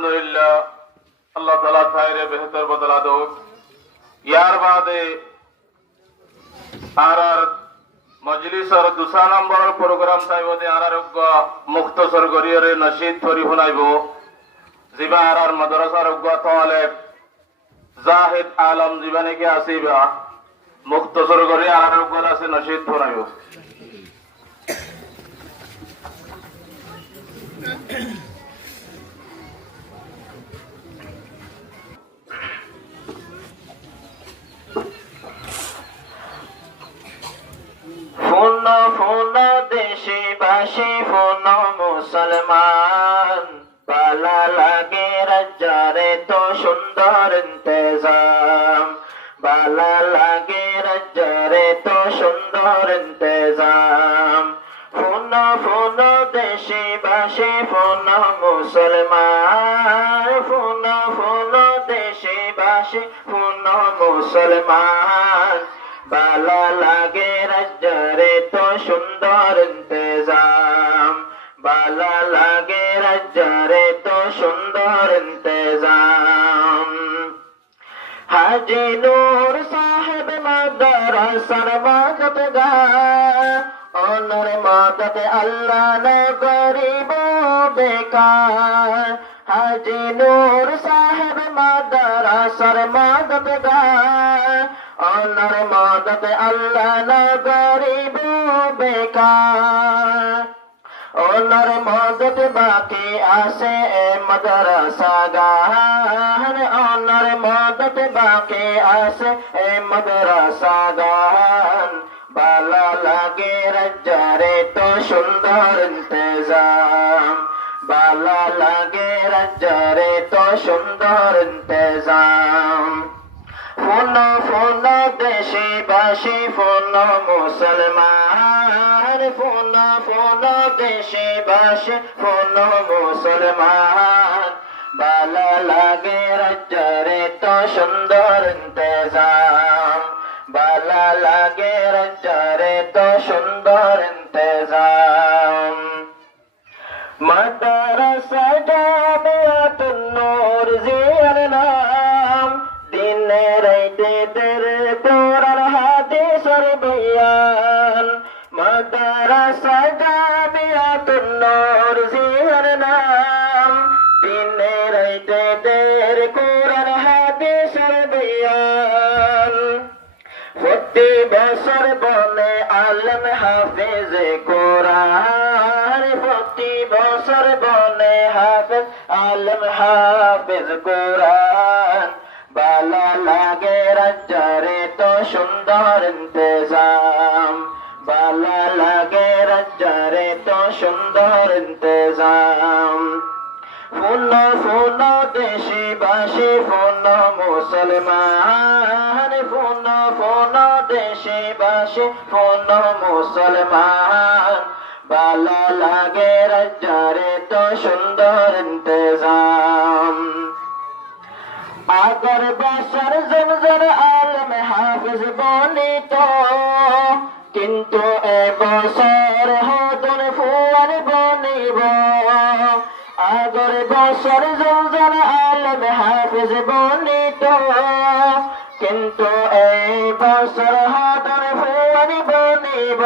अल्हम्दुलिल्लाह अल्लाह ताला खैर बेहतर बदला दो यार बादे आरार मजलिस और दूसरा नंबर प्रोग्राम साहिबदे आरार मुख्तसर करिए नशीद थरी हुनाइबो जिबा आरार मदरसा रुग्गा तालिब जाहिद आलम जीवने के आसीबा मुख्तसर करिए आरार रुग्गा से नशीद हुनाइबो ফোন দেশবাসী ফোন মুসলমান পালা লাগে রাজ্জারে তো সুন্দর ইন্তজাম বালা লাগে রাজ্জারে তো সুন্দর ইন্তজাম ফোন দেশবাসী ফোন মুসলমান ফোন দেশবাসী ফোন মুসলমান বালা লাগে রাজ্জারে তো সুন্দর ইন্তজাম বালা লাগে রাজ্জারে তো সুন্দর ইন্তজাম হাজী নূর সাহেব মাদ্রাসার মাদতগাহ ওনার মাদতে আল্লাহ না গরিব বেকার হাজী নূর সাহেব মাদ্রাসার মাদতগাহ ওনার মাদতে আল্লাহ না গরিব বেকার ওনার মাদতে বাকি আছে মাদ্রাসা গান ওনার মাদতে বাকি আছে মাদ্রাসা গান বালা লাগে রাজ্জারে তো সুন্দর ইন্তজাম বালা লাগে রাজ্জারে তো সুন্দর ইন্তজাম ফোন দেশবাসী ফোন মুসলমান ফোন দেশবাসী ফোন মুসলমান বালা লাগে রাজ্জারে তো সুন্দর ইন্তজাম বালা লাগে রাজ্জারে তো সুন্দর ইন্তজাম মাদ্রাসা জামিয়াতুন নূর জিয়ার নাম দিনে রাইতে তেরে কোরআন হাদিসের বয়ান মাদ্রাসা জামিয়াতুন নূর জিয়ার নাম দিনে রাইতে তেরে কোরআন হাদিসের বয়ান প্রতি বছর বনে আলেম হাফেজ কোরআন প্রতি বছর বনে হাফেজ আলেম হাফেজ কোরআন বালা লাগে রাজ্জারে তো সুন্দর ইন্তজাম বালা লাগে রাজ্জারে তো সুন্দর ইন্তজাম ফোন দেশবাসী ফোন মুসলমান ফোন দেশবাসী ফোন মুসলমান বালা লাগে রাজ্জারে তো সুন্দর ইন্তজাম আগর বছর জমজর আলম হাফিজ বনিত কিন্তু এবছর হদন ফুয়ান বনিব আগর বছর জমজর আলম হাফিজ বনিত কিন্তু এই বছর হদন ফুয়ান বনিব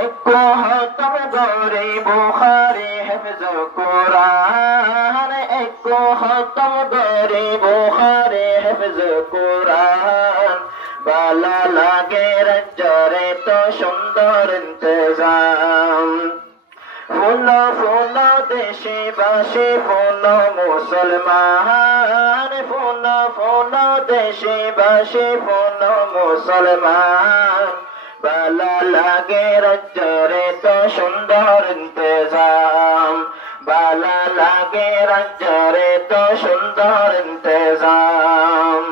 একো হতম গরে বুখারী হিফজ কোরআন একো হতম গরে বুখারী হিফজ কোরআন বালা লাগে রাজ্জারে তো সুন্দর ইন্তজাম ফোন দেশবাসী ফোন মুসলমান ফোন দেশবাসী ফোন মুসলমান বালা লাগে রাজ্জারে তো সুন্দর ইন্তজাম বালা লাগে রাজ্জারে তো সুন্দর ইন্তজাম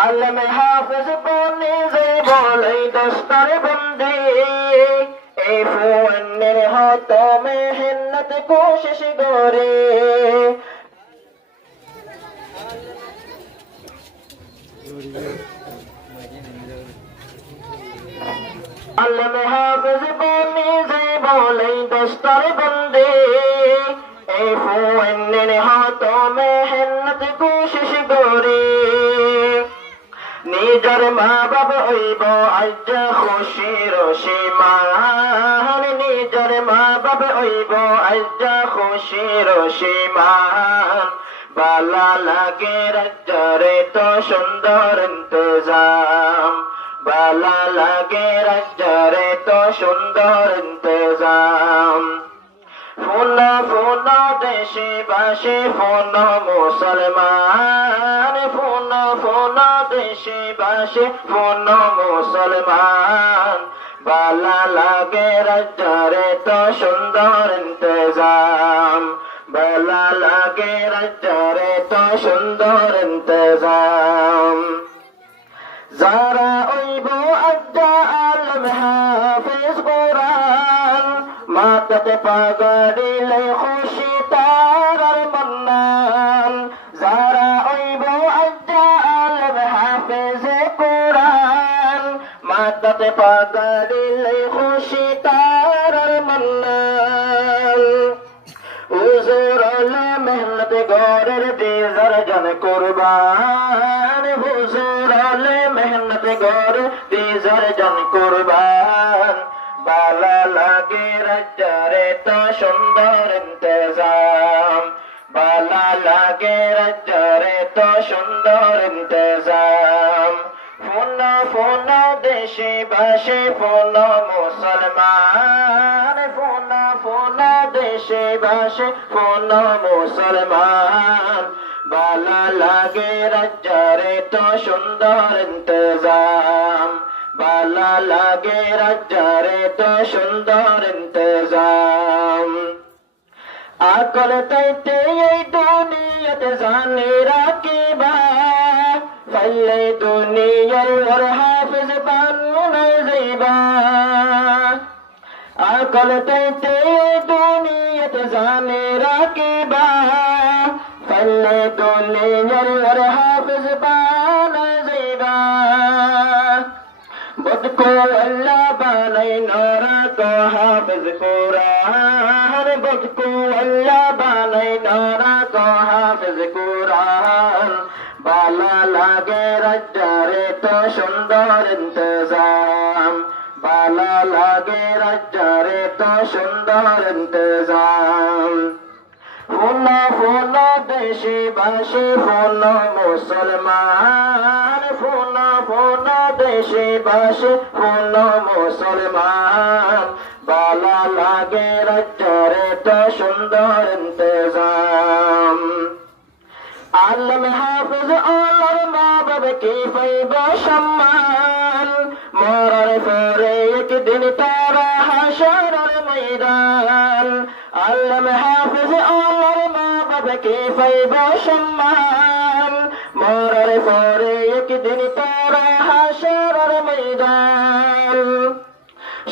আলেম হাফেজ বনে যে বলে দস্তর বন্দে এই ফুয়ানের হাত মেহনত কোশিশ করে আলেম হাফেজ বনে যে বলে দস্তর বন্দে फून हाथों में हिन्नत कोशिश गोरी निजर माँ बाप ओइब आज खुशिर सीमान निजर माँ बाप ओइब आज खुशिर सीमान बाला लागे रज्जरे तो सुंदर इंतजाम बाला लागे रज्जरे तो सुंदर इंतजाम फूना फूना देशे बाशे फूना मुसलमान फूना फूना देशे बाशे फूना मुसलमान बाला लागे रज्जरे तो सुंदर इंतजाम बाला लागे रज्जरे तो सुंदर इंतजाम जारा ओइबो अज्जा आलम हाफिज कुरान मातत पागड़िले खुशी तारर मन्नान जारा ओइबो अज्जा आलम हाफिज कुरान मातत पागड़िले खुशी तारर मन्नान हुजूर मेहनत गौरर दीजर जन कुर्बान हुजूर मेहनत गौर दीजर जन कुर्बान बाला लागे रज्जरे तो सुंदर इंतजाम बाला लागे रज्जरे तो सुंदर इंतजाम फूना फूना देशे बाशे फूना मुसलमान फूना फूना देशे बाशे फूना मुसलमान बाला लागे रज्जरे तो सुंदर इंतजाम बाला लागे रज्जरे तो सुंदर इंतजाम आकल तैते ये दुनियत जाने राकीबा फल्ले दुनिया और हाफिज बनने ज़ीबा आकल तैते ये दुनियत जाने राकीबा फल्ले दुनिया और हाफिज बनने ज़ीबा बुद को अल्लाह बनाई नौरा को हाफिज कुरान बुद को अल्लाह बनाई नौरा को हाफिज कुरान बाला लागे रज्जरे तो सुंदर इंतजाम बाला लागे रज्जरे तो सुंदर इंतजाम फूना फूना देशे बाशे फूना मुसलमान फूना फूना देशे बाशे फूना मुसलमान बाला लागे रज्जरे तो सुंदर इंतजाम आलम हाफिज और माँ बाप की फैबा सम्मान मोरर फोरे एक दिन तारा हशर मैदान आलम हाफिज और माँ बाप की फैबा सम्मान मोरर फोरे एक दिन तारा हशर मैदान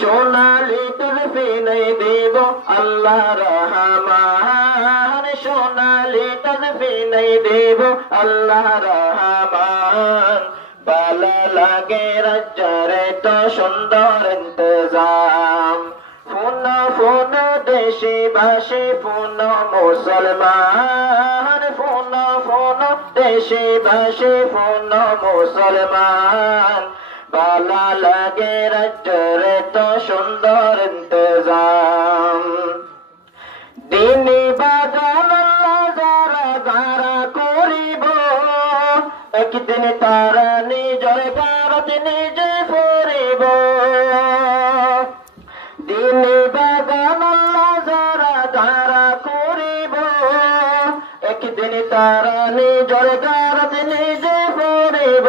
सोनाली तुल्फी नहीं देवो अल्लाह रहमान सोनाली तुल्फी नहीं देवो अल्लाह रहमान बाला लागे रज्जरे तो सुंदर इंतजाम फूना फूना देशे बाशे फूना मुसलमान फूना फूना देशे बाशे फूना मुसलमान बाला लागे रज्जरे तो सुंदर इंतजाम दीनी बाजान अल्लाह जारा जारा करिब एक दिन तारा निजर गारत निजे फरिब दीनी बाजान अल्लाह जारा जारा करिब एक दिन तारा निजर गारत निजे फरिब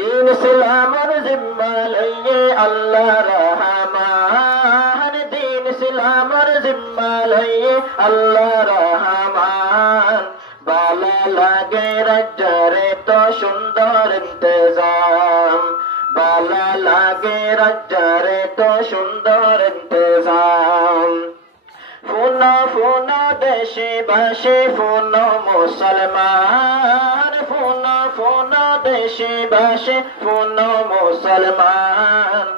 दीन इस्लामर जिम्मा लइये अल्लाह रहमान दीन इस्लामर जिम्मा लइये अल्लाह रहमान बाला लागे रज्जरे तो सुंदर इंतजाम बाला लागे रज्जरे तो सुंदर इंतजाम फूना फूना देशे बाशे फूना मुसलमान फूना फूना देशे बाशे फूना मुसलमान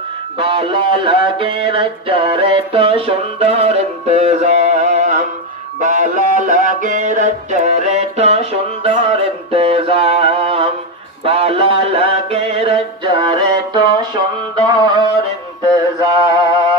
বালা লাগে রাজ্জারে তো সুন্দর ইন্তজাম বালা লাগে রাজ্জারে তো সুন্দর ইন্তজাম বালা লাগে রাজ্জারে তো সুন্দর ইন্তজাম